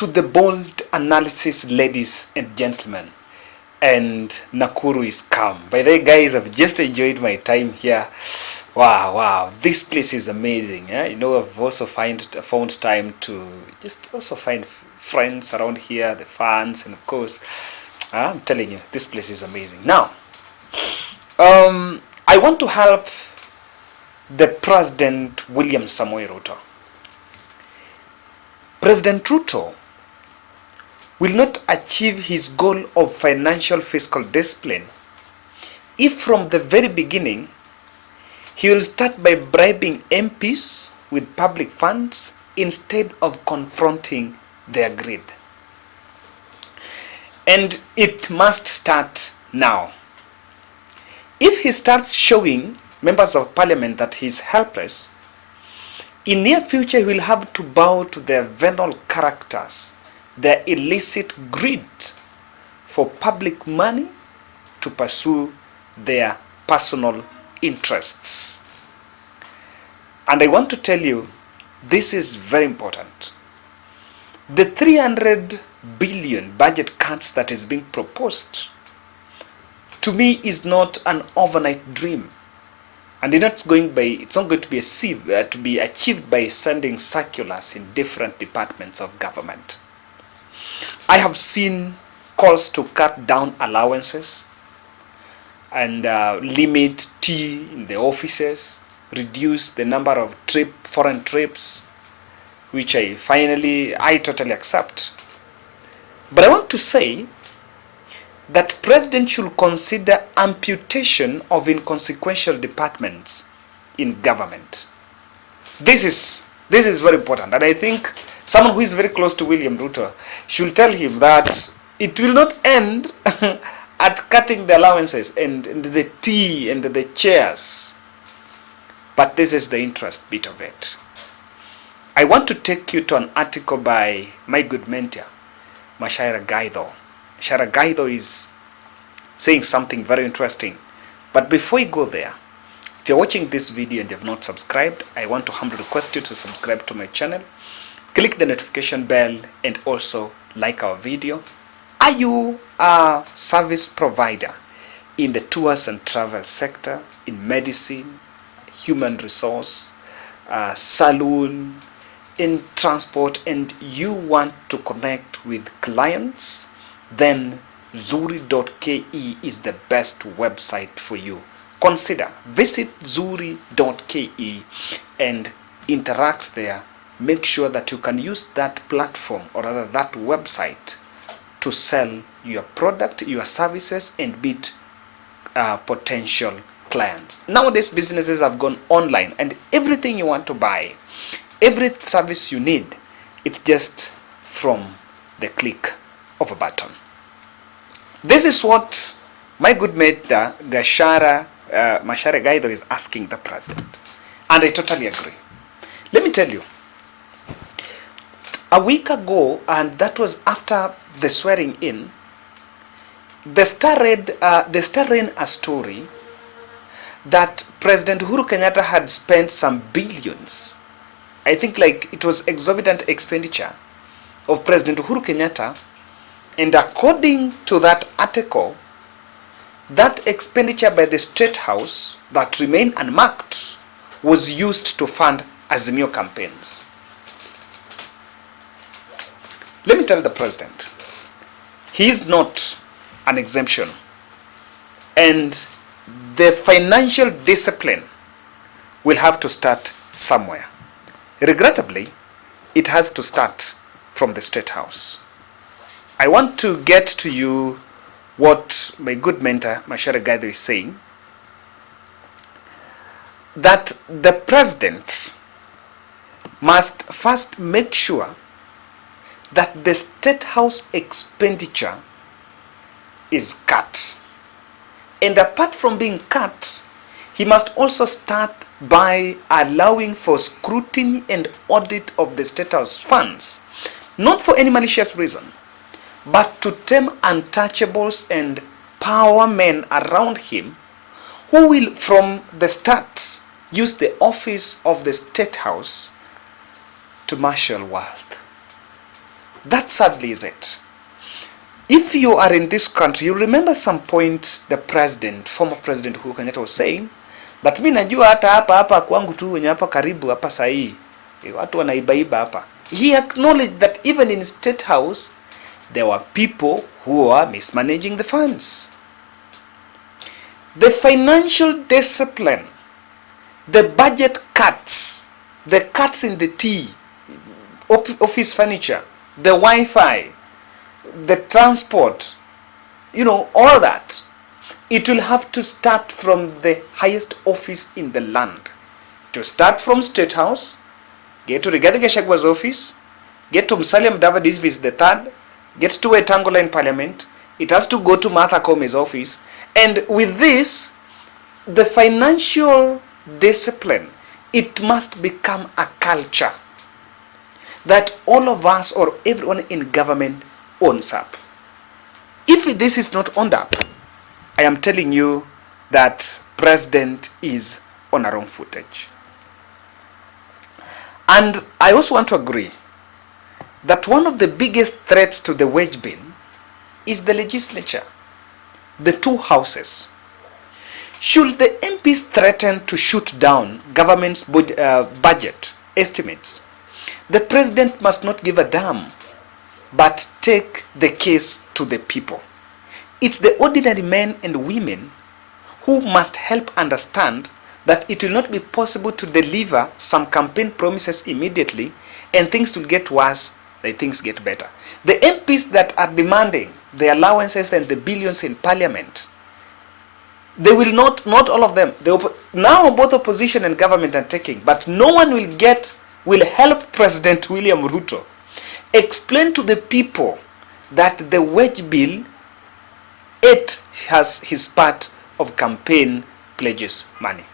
to the bold analysis, ladies and gentlemen. And Nakuru is calm. By the way, guys, I've just enjoyed my time here. Wow, this place is amazing. I've also found time to just also find friends around here, the fans, and of course, I'm telling you, this place is amazing. Now, I want to help the President William Samoei Ruto. President Ruto will not achieve his goal of financial fiscal discipline if from the very beginning he will start by bribing MPs with public funds instead of confronting their greed. And it must start now. If he starts showing members of parliament that he is helpless, in near future he will have to bow to their venal characters, their illicit greed for public money to pursue their personal interests. And I want to tell you, this is very important. The 300 billion budget cuts that is being proposed, to me, is not an overnight dream. And it's not going to be achieved by sending circulars in different departments of government. I have seen calls to cut down allowances and limit tea in the offices, reduce the number of foreign trips, which I totally accept. But I want to say that President should consider amputation of inconsequential departments in government. This is very important, and I think someone who is very close to William Ruto should tell him that it will not end at cutting the allowances and the tea and the chairs. But this is the interest bit of it. I want to take you to an article by my good mentor, Macharia Gaitho. Macharia Gaitho is saying something very interesting. But before we go there, if you're watching this video and you have not subscribed, I want to humbly request you to subscribe to my channel. Click the notification bell and also like our video. Are you a service provider in the tours and travel sector, in medicine, human resource, saloon, in transport, and you want to connect with clients? Then zuri.ke is the best website for you. Visit zuri.ke and interact there. Make sure that you can use that platform, or rather that website, to sell your product, your services, and meet potential clients. Nowadays, businesses have gone online, and everything you want to buy, every service you need, it's just from the click of a button. This is what my good mate Macharia Gaitho is asking the president, and I totally agree. Let me tell you, a week ago, and that was after the swearing in, the Star ran a story that President Uhuru Kenyatta had spent some billions. I think it was exorbitant expenditure of President Uhuru Kenyatta. And according to that article, that expenditure by the Statehouse that remained unmarked was used to fund Azimio campaigns. Let me tell the president, he is not an exemption. And the financial discipline will have to start somewhere. Regrettably, it has to start from the Statehouse. I want to get to you what my good mentor, Macharia Gaitho, is saying, that the president must first make sure that the Statehouse expenditure is cut. And apart from being cut, he must also start by allowing for scrutiny and audit of the Statehouse funds, not for any malicious reason, but to tame untouchables and power men around him who will from the start use the office of the Statehouse to marshal wealth. That sadly is it. If you are in this country, you remember some point the president, former president Uhuru Kenyatta was saying, but mimi najua hapa kwangu tu wenye hapa karibu hapa sahi watu wanaibaiba hapa. He acknowledged that even in Statehouse there were people who are mismanaging the funds. The financial discipline, the budget cuts, the cuts in the tea, office furniture, the Wi-Fi, the transport, all that, it will have to start from the highest office in the land. To start from Statehouse, get to Rigathi Gachagwa's office, get to Musalia Mudavadi's if it's the third, get to Wetangula in Parliament, it has to go to Martha Kome's office, and with this, the financial discipline, it must become a culture that all of us or everyone in government owns up. If this is not owned up, I am telling you that president is on a wrong footage. And I also want to agree that one of the biggest threats to the wage bill is the legislature, the two houses. Should the MPs threaten to shoot down government's budget estimates, the president must not give a damn, but take the case to the people. It's the ordinary men and women who must help understand that it will not be possible to deliver some campaign promises immediately and things will get worse than things get better. The MPs that are demanding the allowances and the billions in parliament, they will not all of them. Now both opposition and government are taking, but no one will help President William Ruto explain to the people that the wage bill, it has his part of campaign pledges money.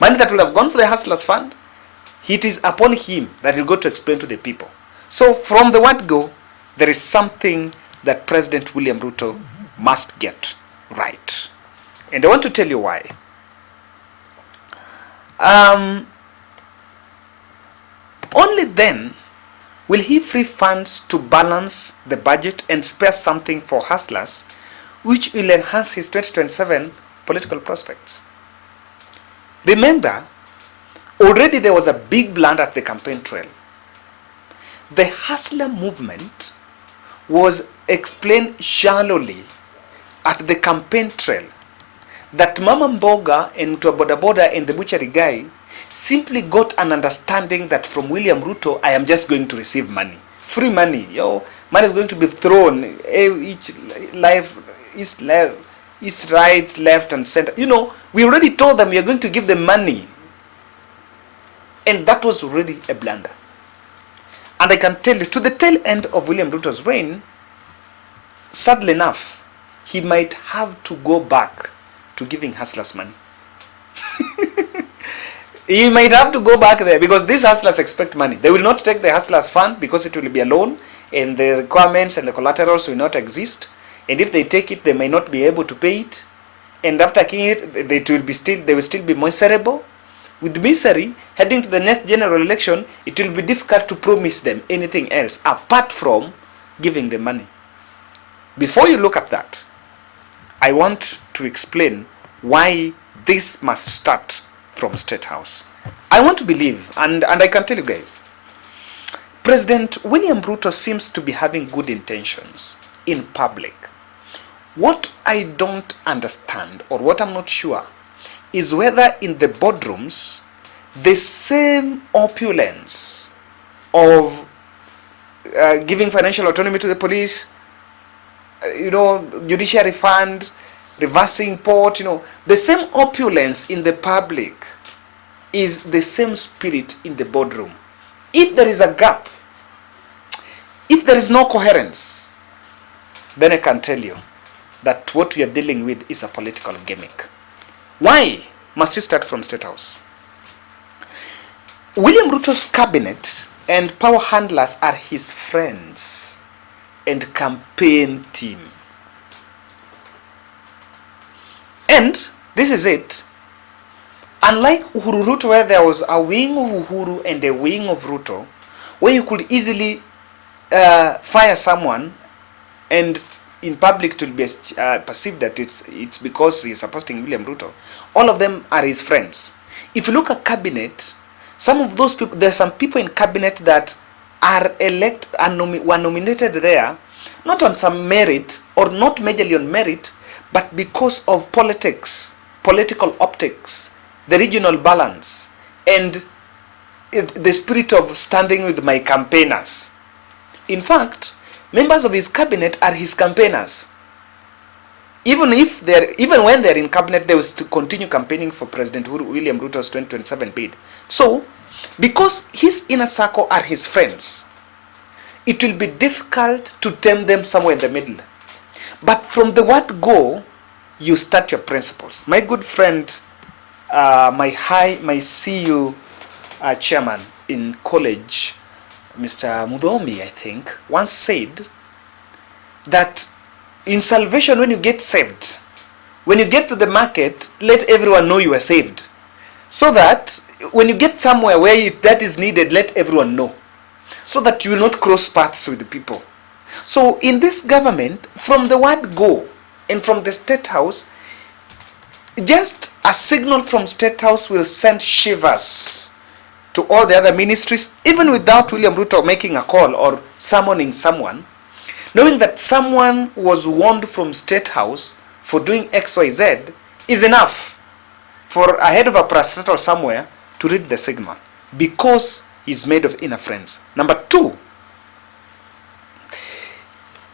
Money that will have gone for the Hustlers Fund, it is upon him that he'll go to explain to the people. So from the word go, there is something that President William Ruto must get right. And I want to tell you why. Only then will he free funds to balance the budget and spare something for hustlers, which will enhance his 2027 political prospects. Remember, already there was a big blunder at the campaign trail. The hustler movement was explained shallowly at the campaign trail that Mama Mboga and to Boda Boda and the butchery guy simply got an understanding that from William Ruto, I am just going to receive money. Free money. Money is going to be thrown. Each life is right, left, and center. We already told them we are going to give them money. And that was already a blunder. And I can tell you, to the tail end of William Ruto's reign, sadly enough, he might have to go back to giving hustlers money. He might have to go back there because these hustlers expect money. They will not take the hustlers fund because it will be a loan and the requirements and the collaterals will not exist. And if they take it, they may not be able to pay it. And after taking it, they will still be miserable. With misery, heading to the next general election, it will be difficult to promise them anything else apart from giving them money. Before you look at that, I want to explain why this must start from Statehouse. I want to believe, and I can tell you guys, President William Ruto seems to be having good intentions in public. What I don't understand, or what I'm not sure, is whether in the boardrooms, the same opulence of giving financial autonomy to the police, judiciary fund, reversing port, the same opulence in the public is the same spirit in the boardroom. If there is a gap, if there is no coherence, then I can tell you that what we are dealing with is a political gimmick. Why must it start from Statehouse? William Ruto's cabinet and power handlers are his friends and campaign team. And this is it. Unlike Uhuru Ruto, where there was a wing of Uhuru and a wing of Ruto, where you could easily fire someone and in public to be perceived that it's because he's supporting William Ruto, all of them are his friends. If you look at cabinet, some of those people, there's some people in cabinet that are were nominated there, not on some merit or not majorly on merit, but because of politics, political optics, the regional balance, and the spirit of standing with my campaigners. In fact, members of his cabinet are his campaigners. Even when they're in cabinet, they will still continue campaigning for President William Ruto's 2027 bid. So, because his inner circle are his friends, it will be difficult to tame them somewhere in the middle. But from the word go, you start your principles. My good friend, my CU chairman in college, Mr. Mudomi, I think, once said that in salvation, when you get saved, when you get to the market, let everyone know you are saved. So that when you get somewhere where that is needed, let everyone know. So that you will not cross paths with the people. So in this government, from the word go and from the Statehouse, just a signal from Statehouse will send shivers to all the other ministries, even without William Ruto making a call or summoning someone, knowing that someone was warned from Statehouse for doing XYZ is enough for a head of a parastatal somewhere to read the signal, because he's made of inner friends. Number two,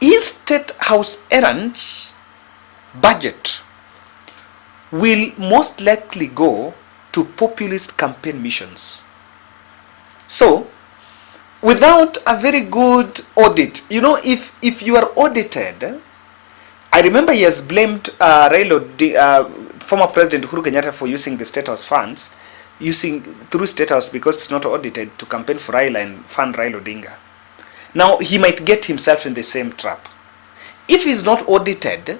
his Statehouse errands budget will most likely go to populist campaign missions. So, without a very good audit, if you are audited, I remember he has blamed former President Uhuru Kenyatta for using the Statehouse funds, through Statehouse because it's not audited, to campaign for Raila and fund Raila Odinga. Now, he might get himself in the same trap. If he's not audited,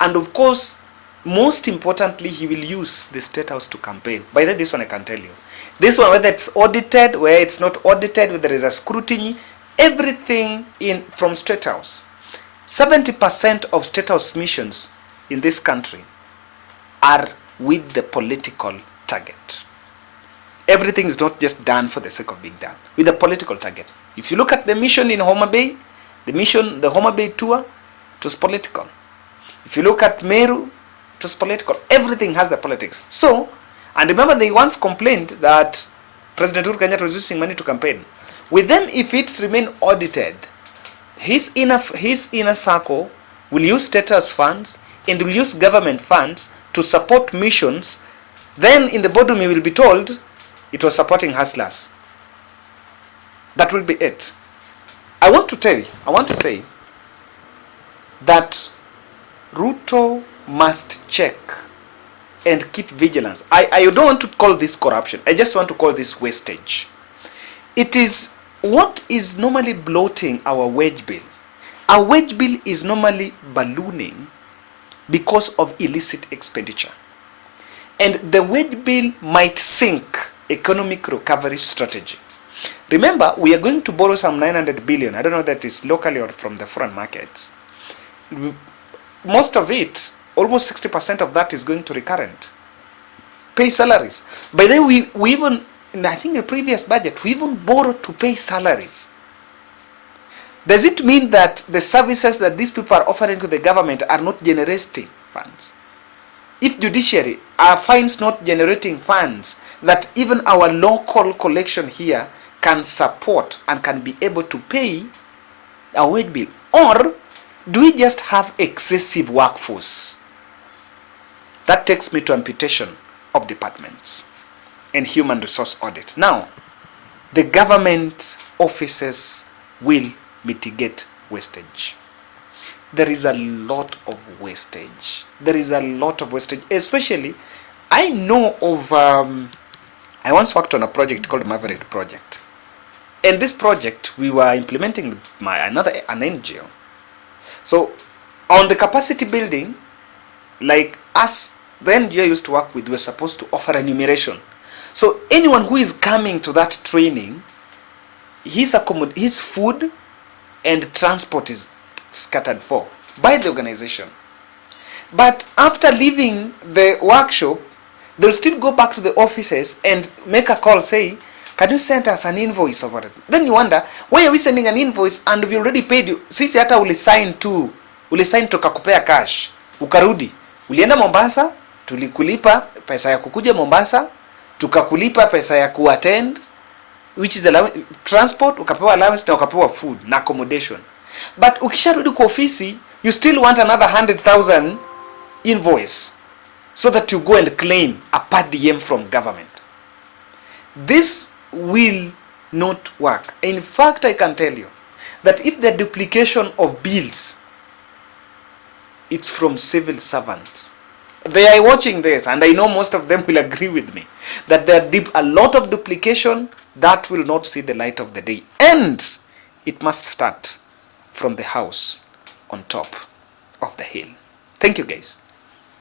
and of course, most importantly, he will use the Statehouse to campaign. By the way, this one I can tell you. This one, whether it's audited, where it's not audited, whether there is a scrutiny, everything from Statehouse. 70% of Statehouse missions in this country are with the political target. Everything is not just done for the sake of being done, with a political target. If you look at the mission in Homa Bay, the Homa Bay tour, it was political. If you look at Meru, it was political. Everything has the politics. So, and remember, they once complained that President Uhuru Kenyatta was using money to campaign. With them, if it's remain audited, his inner circle will use Statehouse funds and will use government funds to support missions. Then in the boardroom, he will be told it was supporting hustlers. That will be it. I want to say that Ruto must check and keep vigilance. I don't want to call this corruption. I just want to call this wastage. It is what is normally bloating our wage bill. Our wage bill is normally ballooning because of illicit expenditure. And the wage bill might sink economic recovery strategy. Remember, we are going to borrow some 900 billion. I don't know if that is locally or from the foreign markets. Most of it, almost 60% of that is going to recurrent. Pay salaries. By the way, we even, I think in the previous budget, we even borrowed to pay salaries. Does it mean that the services that these people are offering to the government are not generating funds? If judiciary are fines not generating funds that even our local collection here can support and can be able to pay a wage bill? Or do we just have excessive workforce? That takes me to amputation of departments and human resource audit. Now, the government offices will mitigate wastage. There is a lot of wastage. Especially, I know of, I once worked on a project called Maverick Project. And this project, we were implementing with an NGO. So, on the capacity building, like us, the NGO used to work with, we were supposed to offer remuneration. So, anyone who is coming to that training, his food, and transport is scattered for by the organization. But after leaving the workshop, they'll still go back to the offices and make a call, say, can you send us an invoice of what? Then you wonder, why are we sending an invoice and we already paid you? Sisi hata ulisign tukakupea cash, ukarudi. Ulienda Mombasa, tulikulipa pesa ya kukuja Mombasa, tukakulipa pesa ya kuattend, which is transport, ukapewa allowance na ukapewa food na accommodation. But ukisharudi kwa ofisi, you still want another 100,000 invoice so that you go and claim a per diem from government. This will not work. In fact, I can tell you that if the duplication of bills, it's from civil servants. They are watching this, and I know most of them will agree with me that there are a lot of duplication that will not see the light of the day, and it must start from the house on top of the hill. Thank you, guys.